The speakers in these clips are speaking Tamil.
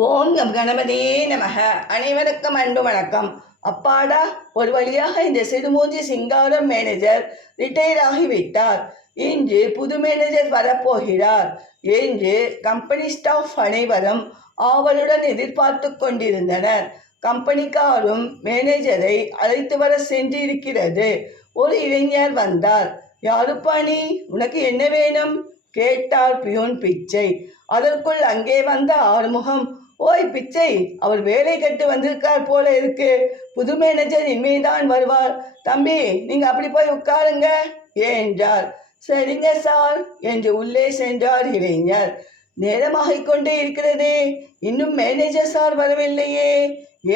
ஓம் நம் கணபதியே நமக. அனைவருக்கும் அன்பு வணக்கம். அப்பாடா ஒரு வழியாக இந்த சிறுமூஞ்சி சிங்காரம் மேனேஜர் ரிட்டையர் ஆகிவிட்டார் இன்று புது மேனேஜர் வரப்போகிறார். என்று கம்பெனி ஸ்டாஃப் அனைவரும் ஆவலுடன் எதிர்பார்த்து கொண்டிருந்தனர். கம்பெனிக்காரும் மேனேஜரை அழைத்து வர சென்றிருக்கிறது. ஒரு இளைஞர் வந்தார். யாருப்பா நீ? உனக்கு என்ன வேணும்? கேட்டார் பியூன் பிச்சை. அதற்குள் அங்கே வந்த ஆறுமுகம் ஓய் பிச்சை. அவர் வேலை கட்டு வந்திருக்கார் போல இருக்கு. புது மேனேஜர் இனிமேதான் வருவார். தம்பி நீங்க அப்படி போய் உட்காருங்க என்றார். சரிங்க சார் என்று உள்ளே சென்றார் இளைஞர். நேரமாகிக் கொண்டே இருக்கிறதே. இன்னும் மேனேஜர் சார் வரவில்லையே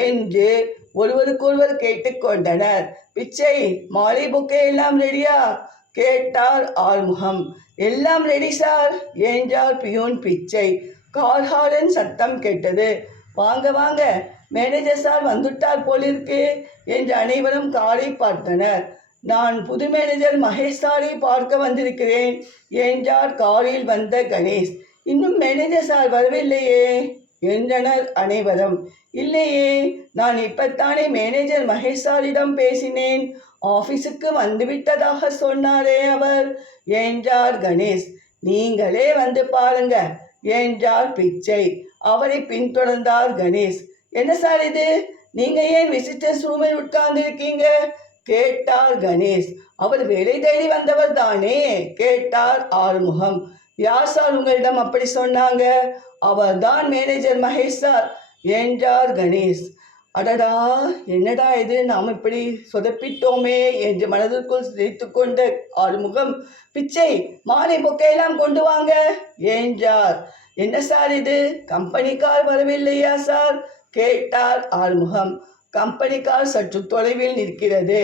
என்று ஒருவருக்கொருவர் கேட்டுக்கொண்டனர் பிச்சை மாலை புக்கே எல்லாம் ரெடியா கேட்டார் ஆறுமுகம். எல்லாம் ரெடி சார் என்றார் பியூன் பிச்சை. கார் சத்தம் கேட்டது. வாங்க வாங்க மேனேஜர் சார் வந்துட்டார் போலிருக்கு என்று அனைவரும் காரை பார்த்தனர். நான் புது மேனேஜர் மகேஷ் சாரை பார்க்க வந்திருக்கிறேன் என்றார் காரில் வந்த கணேஷ். இன்னும் மேனேஜர் சார் வரவில்லையே என்றனர் அனைவரும். இல்லையே நான் இப்பத்தானே மேனேஜர் மகேஷ் சாரிடம் பேசினேன். ஆஃபீஸுக்கு வந்துவிட்டதாக சொன்னாரே அவர் என்றார் கணேஷ். நீங்களே வந்து பாருங்க என்றார் பிச்சை. அவரை பின்தொடர்ந்தார் கணேஷ். என்ன சார் இது? நீங்க ஏன் விசிட்டர்ஸ் ரூமில் உட்கார்ந்து இருக்கீங்க கேட்டார் கணேஷ். அவர் வேலை தேடி வந்தவர் தானே? கேட்டார் ஆறுமுகம். யார் சார் உங்களிடம் அப்படி சொன்னாங்க? அவர்தான் மேனேஜர் மகேஷ் சார் என்றார் கணேஷ். அடடா என்னடா இது? நாம் இப்படி சொதப்பிட்டோமே என்று மனதிற்குள் சிரித்து கொண்ட ஆறுமுகம் பிச்சை மாலை பொக்கையெல்லாம் கொண்டு வாங்க. என்றார் என்ன சார் இது? கம்பெனிக்கார் வரவில்லையா சார்? கேட்டார் ஆறுமுகம். கம்பெனிக்கார் சற்று தொலைவில் நிற்கிறது.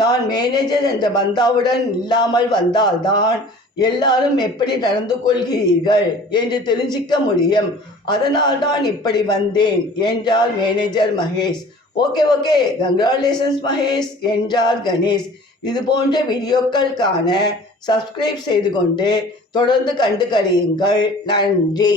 நான் மேனேஜர் என்ற பந்தாவுடன் இல்லாமல் வந்தால்தான் எல்லாரும் எப்படி நடந்து கொள்கிறீர்கள் என்று தெரிஞ்சிக்க முடியும். அதனால் தான் இப்படி வந்தேன் என்றார் manager Mahesh. Okay okay congratulations Mahesh என்றார் கணேஷ். இது போன்ற வீடியோக்கள் காண சப்ஸ்கிரைப் செய்து கொண்டு தொடர்ந்து கண்டு கழியுங்கள் நன்றி.